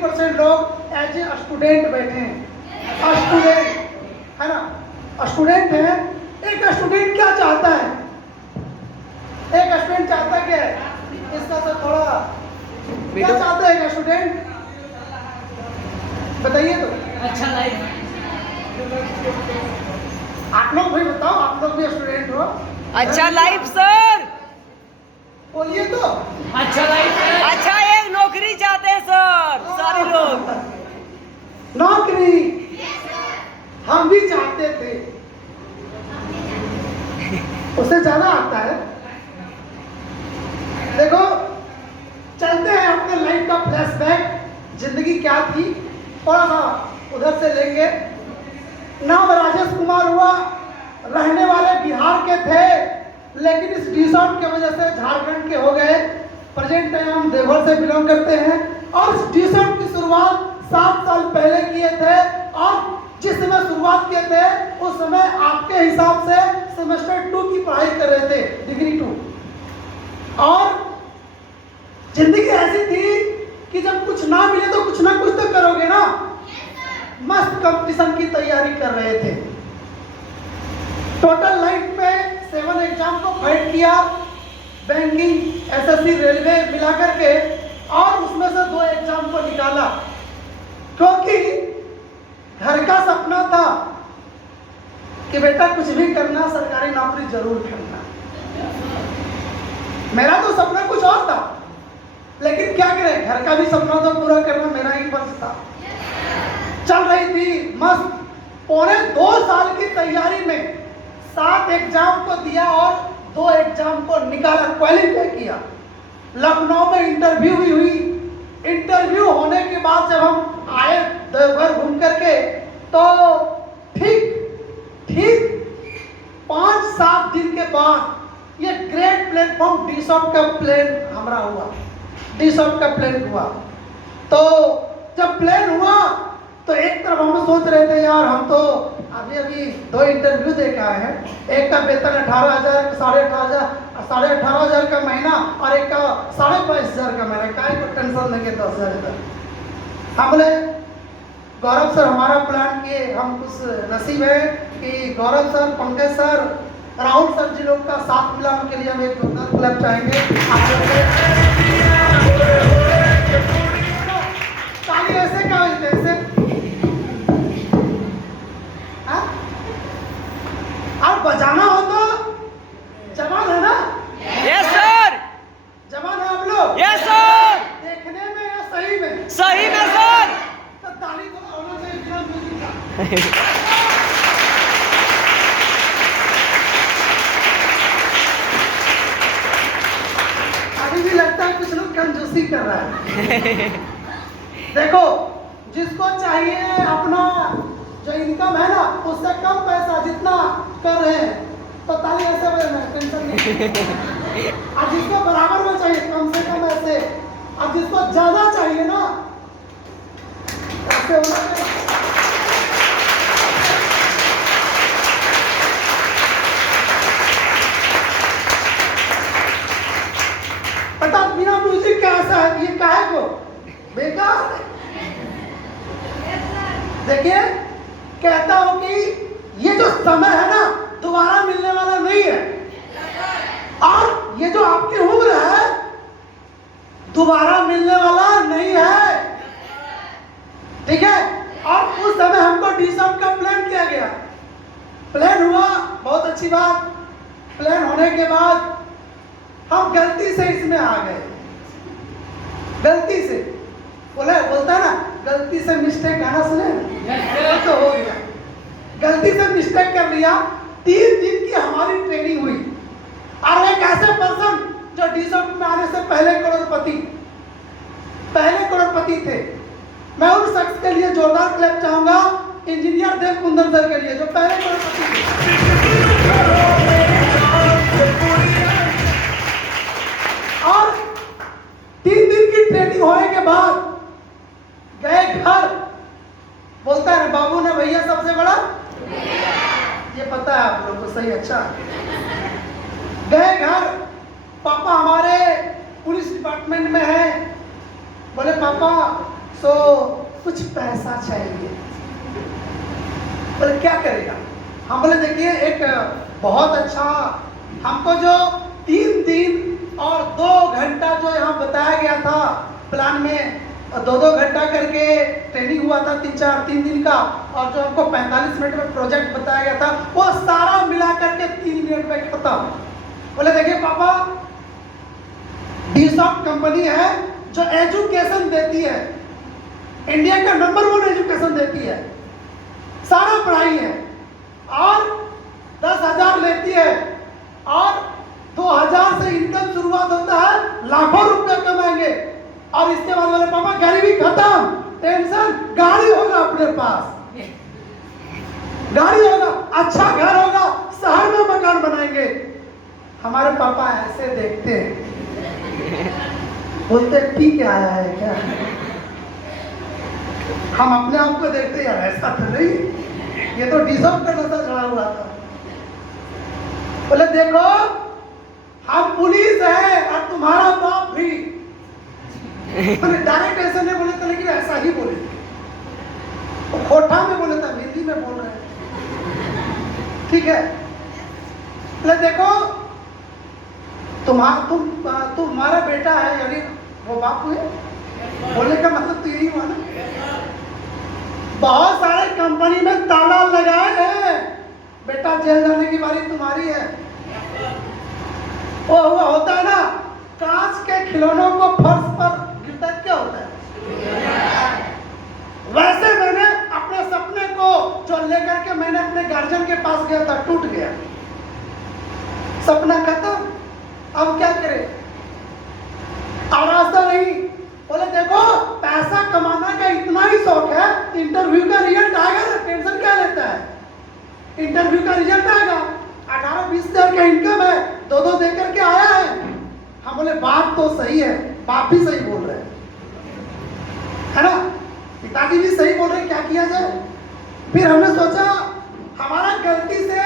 80% लोग as a student बैठे हैं। स्टूडेंट है ना, स्टूडेंट है। एक स्टूडेंट क्या चाहता है? एक स्टूडेंट चाहता क्या है? इसका तो थोड़ा क्या चाहता है एक स्टूडेंट, बताइए तो। अच्छा लाइफ। आप लोग भी बताओ, आप लोग भी स्टूडेंट हो। अच्छा लाइफ सर। बोलिए तो। अच्छा लाइफ। अच्छा एक नौकरी चाहते हैं सर सारे लोग। नौकरी हम भी चाहते थे, उससे ज्यादा आता है। देखो चलते हैं अपने लाइफ का फ्लैशबैक, जिंदगी क्या थी थोड़ा सा उधर से लेंगे। नाम राजेश कुमार हुआ, रहने वाले बिहार के थे, लेकिन इस डिसॉर्ट की वजह से झारखंड के हो गए। प्रेजेंट टाइम हम देवघर से बिलोंग करते हैं और इस डिसॉर्ट की शुरुआत 7 साल पहले किए थे। और जिस समय शुरुआत किए थे उस समय आपके हिसाब से सेमेस्टर 2 की पढ़ाई कर रहे थे, डिग्री 2। और जिंदगी ऐसी थी कि जब कुछ ना मिले तो कुछ ना कुछ तो करोगे ना। मस्त कंपटीशन की तैयारी कर रहे थे। टोटल लाइफ में 7 एग्जाम को फाइट किया, बैंकिंग, एसएससी, रेलवे मिला करके, और उसमें से 2 एग्जाम को निकाला, क्योंकि घर का सपना था कि बेटा कुछ भी करना, सरकारी नौकरी जरूर करना। मेरा तो सपना कुछ और था, लेकिन क्या करें, घर का भी सपना तो पूरा करना मेरा ही फर्ज था। चल रही थी मस्त। पौने 2 साल की तैयारी में 7 एग्जाम को दिया और 2 एग्जाम को निकाला, क्वालिफाई किया। लखनऊ में इंटरव्यू भी हुई। इंटरव्यू होने के बाद जब हम आए देवघर घूम करके, तो ठीक 5-7 दिन के बाद ये ग्रेट प्लेटफॉर्म डिसॉर्ट का प्लेन हमारा हुआ। डिसॉर्ट का प्लेन हुआ। तो जब प्लेन हुआ तो एक तरफ हम सोच रहे थे यार हम तो अभी 2 इंटरव्यू दे के आए हैं। एक का वेतन 18,000, 18,500 का महीना, और एक का 22,500 का महीना। काय को टेंशन लेंगे 10,000 तक। हम बोले गौरव सर हमारा प्लान किए, हम कुछ नसीब है कि Gaurav sir, Pankaj sir, Rahul sir ji लोग का साथ मिला, उनके लिए हम एक जोरदार क्लब चाहेंगे। ताली ऐसे क्या ऐसे अब बजाना हो तो जवान है ना? Yes sir. जवान है आप लोग? Yes sir. देखने में या सही में? सही में सर। तो ताली तो होना चाहिए बिना म्यूजिक का। अभी भी लगता है कुछ लोग कंजूसी कर रहा है। देखो जिसको चाहिए अपना जो इनकम है ना, उससे कम पैसा जितना कर रहे हैं, तो ताली ऐसे बजना, टेंशन नहीं। और जिसको बराबर में चाहिए कम से कम ऐसे, और जिसको ज्यादा चाहिए ना ऐसे होना चाहिए। पता बिना म्यूजिक का ऐसा है, ये काहे को बेकार है। देखिए कहता हूं कि ये जो समय है ना दोबारा मिलने वाला नहीं है, और ये जो आपकी उम्र है दोबारा मिलने वाला नहीं है, ठीक है। और उस समय हमको डिसॉर्ट का प्लान किया गया। प्लान हुआ, बहुत अच्छी बात। प्लान होने के बाद हम गलती से इसमें आ गए। गलती से बोलता है ना, गलती से मिस्टेक, गाना सुने तो हो गया। गलती से मिस्टेक कर लिया। 3 दिन की हमारी ट्रेनिंग हुई, और एक ऐसे पर्सन जो डिसॉर्ट में आने से पहले करोड़पति थे। मैं उन शख्स के लिए जोरदार क्लैप चाहूंगा, इंजीनियर देव कुंदन सर के लिए, जो पहले करोड़पति थे। और 3 दिन की ट्रेनिंग होने के बाद गए घर। बोलता है बाबू ने भैया सबसे बड़ा, ये पता है आप लोगों को, सही, अच्छा। गए घर, पापा हमारे पुलिस डिपार्टमेंट में हैं। बोले पापा सो कुछ पैसा चाहिए। बोले क्या करेगा? हम बोले देखिए एक बहुत अच्छा, हमको जो 3 दिन और 2 घंटा जो यहाँ बताया गया था प्लान में, 2-2 घंटा करके ट्रेनिंग हुआ था 3 दिन का, और जो हमको 45 मिनट में प्रोजेक्ट बताया गया था वो सारा मिला करके 3 मिनट में खत्म। बोले देखिए पापा, डीसॉफ्ट कंपनी है जो एजुकेशन देती है, इंडिया का नंबर 1 एजुकेशन देती है, सारा पढ़ाई है, और 10,000 लेती है, और 2,000 से इनकम शुरुआत होता है, लाखों रुपए कमाएंगे। और इसके बाद बोले पापा गरीबी खत्म, टेंशन, गाड़ी होगा अपने पास, गाड़ी होगा, अच्छा घर होगा, शहर में मकान बनाएंगे। हमारे पापा ऐसे देखते हैं, बोलते पी के आया है क्या? हम अपने आप को देखते यार ऐसा तो नहीं, ये तो डिजर्व का नशा चढ़ा हुआ था। बोले देखो हम पुलिस है और तुम्हारा बाप भी। डायरेक्ट ऐसे नहीं बोले थे, लेकिन ऐसा ही बोले थे, वो खोटा में बोले था, हिंदी में बोल रहे हैं, ठीक है। बोले देखो तुम्हारा बेटा है, यानी वो बाप हुए, बोलने का मतलब तो यही हुआ ना। बहुत सारे कंपनी में ताला लगाए हैं, बेटा जेल जाने की बारी तुम्हारी है। वो हुआ होता है ना, कांच के खिलौनों को फर्श पर गिरता क्या होता है, वैसे मैंने अपने सपने को जो लेकर के मैंने अपने गार्जियन के पास गया था, टूट गया, सपना खत्म, अब क्या करें, अब रास्ता नहीं। बोले देखो पैसा कमाना का इतना ही शौक है, इंटरव्यू का रिजल्ट आएगा ना, टेंशन क्या लेता है, इंटरव्यू का रिजल्ट आएगा, 18-20 हजार का इनकम है, 2-2 दे करके आया है। हम बोले बात तो सही है, बाप भी सही बोल रहे हैं, है ना, पिताजी भी सही बोल रहे हैं, क्या किया जाए। फिर हमने सोचा हमारा गलती से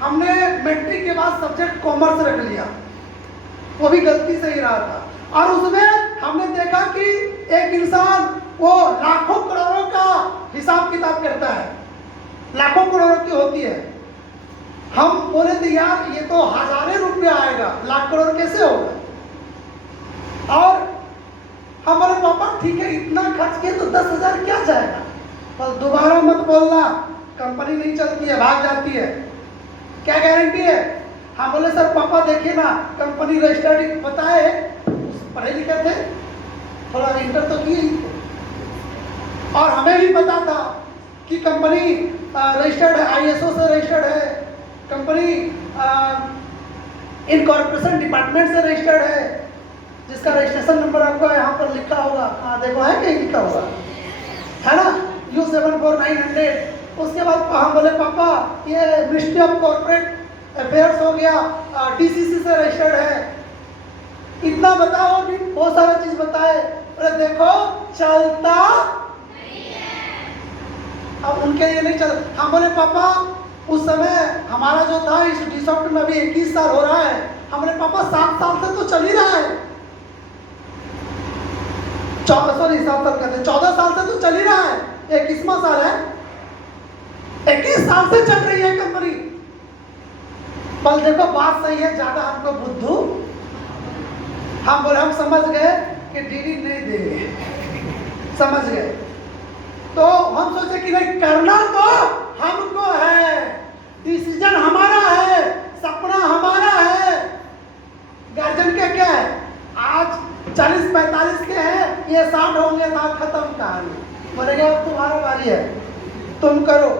हमने मैट्रिक के बाद सब्जेक्ट कॉमर्स रख लिया, वो भी गलती से ही रहा था, और उसमें हमने देखा कि एक इंसान वो लाखों करोड़ों का हिसाब किताब करता है, लाखों करोड़ों की होती है। हम बोले थे यार ये तो हजारों रुपया आएगा, लाख करोड़ कैसे होगा। और हम बोले पापा ठीक है इतना खर्च किए तो 10,000 क्या जाएगा, बस दोबारा मत बोलना, कंपनी नहीं चलती है, भाग जाती है, क्या गारंटी है। हम बोले सर पापा देखिए ना, कंपनी रजिस्टर्ड बताए, पढ़े लिखे थे, थोड़ा इंटर तो किए ही थे, और हमें भी पता था कि कंपनी रजिस्टर्ड है, ISO से रजिस्टर्ड है, कंपनी इनकॉर्पोरेशन डिपार्टमेंट से रजिस्टर्ड है, जिसका रजिस्ट्रेशन नंबर आपको यहाँ पर लिखा होगा, हाँ देखो है कहीं लिखा होगा, है ना, U74900। उसके बाद हम बोले पापा ये मिनिस्ट्री ऑफ कॉर्पोरेट अफेयर्स हो गया, DCC से रजिस्टर्ड है, इतना बताओ, भी बहुत सारा चीज बताए। अरे देखो चलता नहीं है, अब उनके लिए नहीं चल। हम बोले पापा उस समय हमारा जो था इस डीसॉफ्ट में अभी 21 साल हो रहा है, हम बोले पापा 7 साल से तो चल ही रहा है, 7 साल कहते 14 साल से तो चल ही रहा है, 21वां साल है, 21 साल से चल रही है कंपनी। बल देखो बात सही है, ज्यादा हमको बुद्धू, हम बोले हम समझ गए कि DD नहीं देंगे, समझ गए, तो हम सोचे कि नहीं करना तो हमको है, डिसीजन हमारा है, सपना हमारा है, गार्जियन का क्या है, आज 40-45 के हैं, ये 60 होंगे तो खत्म कहानी, बोलेंगे अब तुम्हारा बारी है, तुम करो,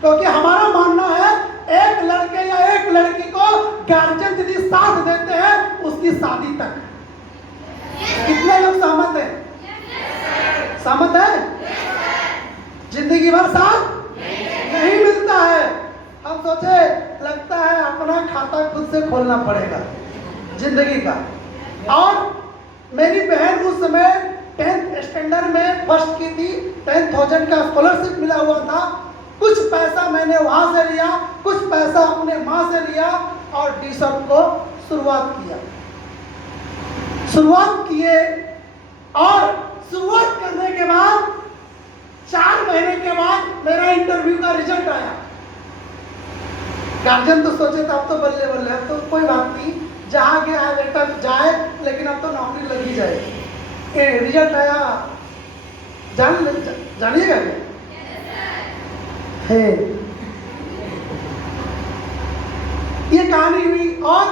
क्योंकि हमारा मानना है एक लड़के या एक लड़की को गार्जियन यदि साथ देते हैं उसकी शादी तक। कितने लोग सहमत हैं? सहमत है? जिंदगी भर साथ नहीं मिलता है। हम सोचे लगता है अपना खाता खुद से खोलना पड़ेगा जिंदगी का। और मेरी बहन उस समय 10th स्टैंडर्ड में फर्स्ट की थी, 10,000 का स्कॉलरशिप मिला हुआ था। कुछ पैसा मैंने वहां से लिया, कुछ पैसा अपने माँ से लिया और डीसॉफ्ट को शुरुआत किए और शुरुआत बाद मेरा इंटरव्यू का रिजल्ट आया। गार्जियन तो सोचे था अब तो बल्ले बल्ले, अब तो कोई बात नहीं, जहाँ गया है बेटा जाए, लेकिन अब तो नौकरी लगी जाएगी। रिजल्ट आया, जानिएगा है ये कहानी हुई। और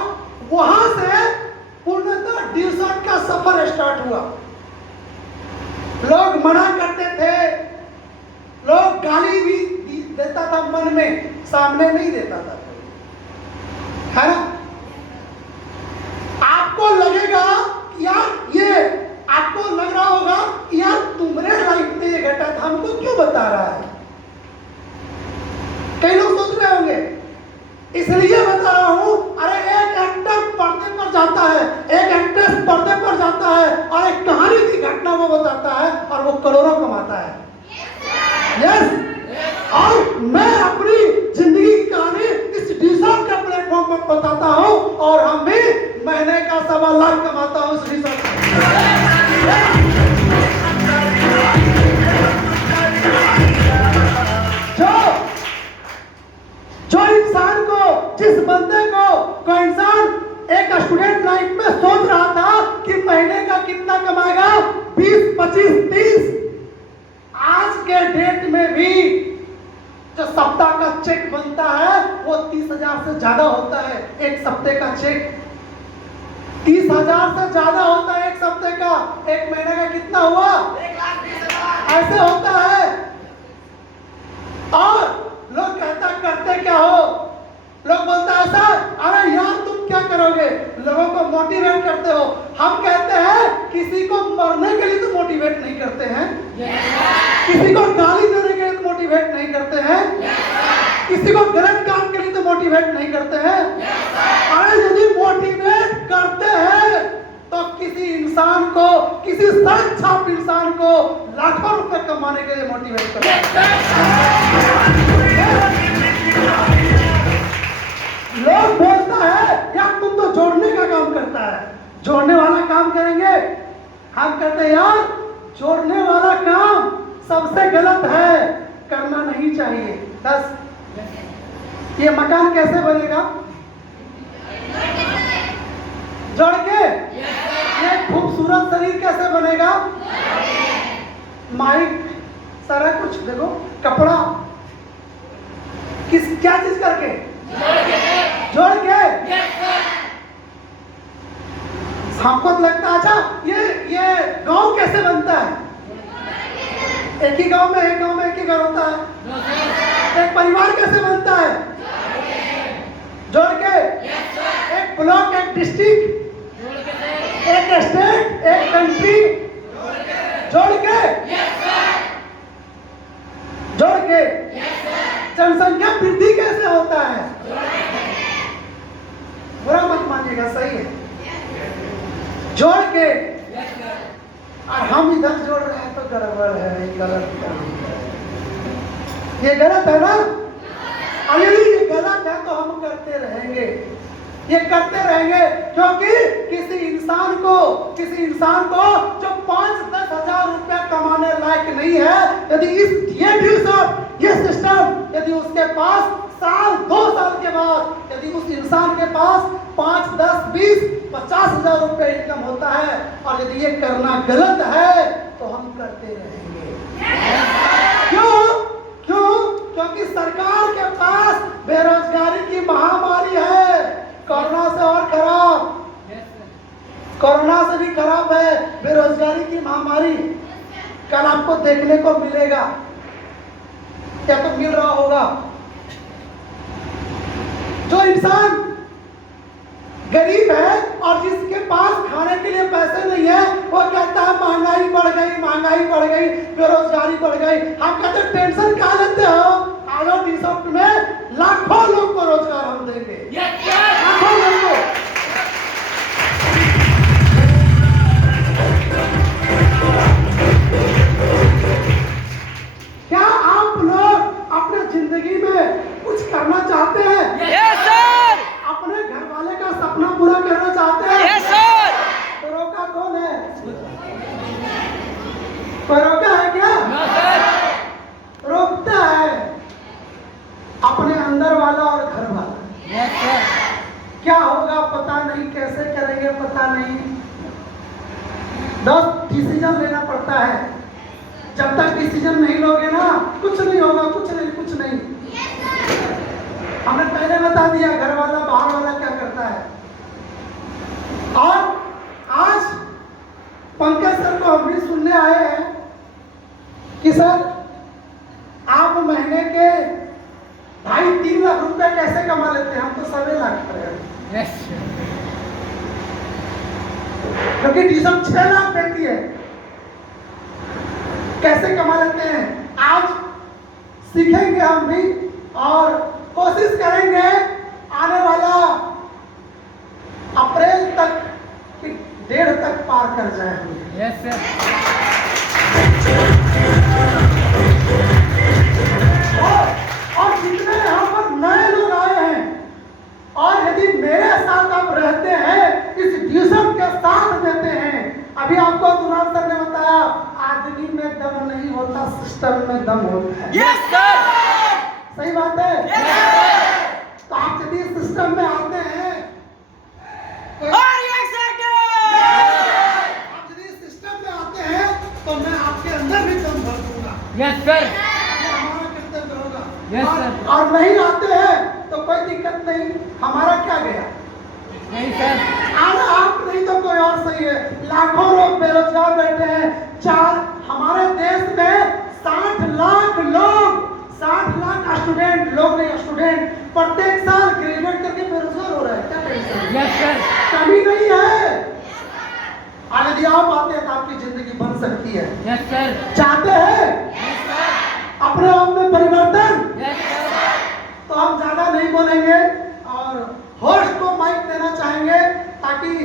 वहां से पूर्णतः ड्यूसर्ट का सफर स्टार्ट हुआ। लोग मना करते थे, लोग गाली भी देता था मन में, सामने नहीं देता था, है ना। आपको लगेगा यार, ये आपको लग रहा होगा यार तुम्हारे लाइफ में ये घटा था, हमको क्यों बता रहा है। कई लोग सोच रहे होंगे, इसलिए बता रहा हूं। अरे एक एक्टर पर्दे पर जाता है, एक एक्ट्रेस पर्दे पर जाता है और एक कहानी की घटना वो बताता है और वो करोड़ों कमाता है। यस। और मैं अपनी जिंदगी की कहानी इस ड्यूसर्ट के प्लेटफॉर्म पर बताता हूं और हम भी महीने का 1.25 लाख कमाता हूं इस ड्यूसर्ट। जो इंसान को, जिस बंदे को, कोई इंसान एक स्टूडेंट लाइफ में सोच रहा था कि महीने का कितना कमाएगा, 20, 25, 30, आज के डेट में भी जो सप्ताह का चेक बनता है वो 30,000 से ज्यादा होता है। एक सप्ते का चेक 30,000 से ज्यादा होता है एक सप्ते का। एक महीने का कितना हुआ? 1,20,000 ऐसे होता है। और लोग करते क्या हो, लोग बोलते हैं सर, अरे यार तुम क्या करोगे, लोगों को मोटिवेट करते हो। हम कहते हैं किसी को मरने के लिए तो मोटिवेट नहीं करते हैं, किसी को गाली देने के लिए तो मोटिवेट नहीं करते हैं, किसी को गलत काम के लिए तो मोटिवेट नहीं करते हैं। अरे यदि मोटिवेट करते हैं तो किसी इंसान को, किसी सड़क छाप इंसान को लाखों रुपए कमाने के लिए मोटिवेट करते हैं। लोग बोलता है यार तुम तो जोड़ने का काम करता है, जोड़ने वाला काम करेंगे। हम कहते हैं यार जोड़ने वाला काम सबसे गलत है, करना नहीं चाहिए। 10 ये मकान कैसे बनेगा? जोड़ के। ये खूबसूरत शरीर कैसे बनेगा? माइक सारा कुछ देखो, कपड़ा किस क्या चीज करके? जोड़ के। हमको तो लगता है अच्छा ये गांव कैसे बनता है? एक ही गांव में एक ही घर होता है। एक परिवार कैसे बनता है? जोड़ के। एक ब्लॉक, एक डिस्ट्रिक्ट, एक स्टेट, एक कंट्री, जोड़ के। जोड़ के। जनसंख्या वृद्धि कैसे होता है? बुरा मत मानिएगा, सही है, जोड़ के। और हम इधर जोड़ रहे हैं तो गड़बड़ है, गलत है, ये गलत है ना। और यदि ये गलत है तो हम करते रहेंगे, ये करते रहेंगे, क्योंकि किसी इंसान को जो 5-10 हजार रुपया कमाने लायक नहीं है, यदि ये सिस्टम यदि उसके पास साल 2 साल के बाद यदि उस इंसान के पास 5, 10, 20, 50 हजार रुपये इनकम होता है और यदि ये करना गलत है तो हम करते रहेंगे। क्यों? क्योंकि सरकार के पास बेरोजगारी की महामारी है, कोरोना से और खराब, कोरोना से भी खराब है बेरोजगारी की महामारी। कल आपको देखने को मिलेगा, क्या तो मिल रहा होगा, जो इंसान गरीब है और जिसके पास खाने के लिए पैसे नहीं है, वो कहता है महंगाई बढ़ गई, बेरोजगारी बढ़ गई। हम कहते हैं टेंशन क्या लेते हो, आज टी-शर्ट में लाखों लोग को रोजगार हम देंगे, लाखों लोग को। क्या आप लोग अपने जिंदगी में कुछ करना चाहते हैं? Yes sir. अपने घर वाले का सपना पूरा करना चाहते हैं? Yes sir. तो रोका कौन है? कोई रोका है क्या? No sir. रोकते डिसीजन लेना पड़ता है। जब तक डिसीजन नहीं लोगे ना, कुछ नहीं होगा, कुछ नहीं। हमने पहले बता दिया घर वाला बाहर वाला क्या करता है। और आज पंकज सर को हम भी सुनने आए हैं कि सर आप महीने के 2.5-3 लाख रुपए कैसे कमा लेते हैं? हम तो 7 लाख पर हैं, क्योंकि डीजल 6 लाख देती है। कैसे कमा लेते हैं आज सीखेंगे हम भी, और कोशिश करेंगे आने वाला अप्रैल तक कि 1.5 तक पार कर जाए हम। Yes sir. और जितने यहाँ पर नए लोग आए हैं, और यदि मेरे साथ आप रहते हैं, इस डिवीजन के साथ देते हैं, अभी आपको दुलाल सर ने बताया आदमी में दम नहीं होता, सिस्टम में दम होता है। Yes sir. सही बात है। यस। तो आप यदि सिस्टम में आते हैं, Are you excited? आप यदि सिस्टम में आते हैं, तो मैं आपके अंदर भी दम भर दूंगा। Yes sir. ये हमारा कर्तव्य होगा। Yes, और- sir. और नहीं आते हैं तो कोई दिक्कत नहीं, हमारा क्या गया? नहीं सर। आना आप नहीं तो कोई और सही है। लाखों लोग बेरोजगार बैठे हैं। हमारे देश में 60 लाख लोग, 60 लाख स्टूडेंट, लोग नहीं स्टूडेंट, प्रत्येक साल ग्रेजुएट करके बेरोजगार हो रहे हैं। क्या टेंशन? Yes sir. कमी नहीं है। और यदि आप आते हैं तो आपकी जिंदगी बन सकती है। Yes sir. चाहते हैं यस सर। अपने आप में परिवर्तन? Yes sir. तो हम ज्यादा नहीं बोलेंगे और होस्ट को माइक देना चाहेंगे ताकि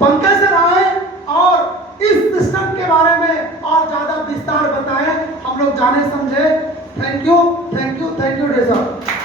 पंकज सर आए और इस सिस्टम के बारे में और ज्यादा विस्तार बताएं, हम लोग जाने समझे। Thank you dessert.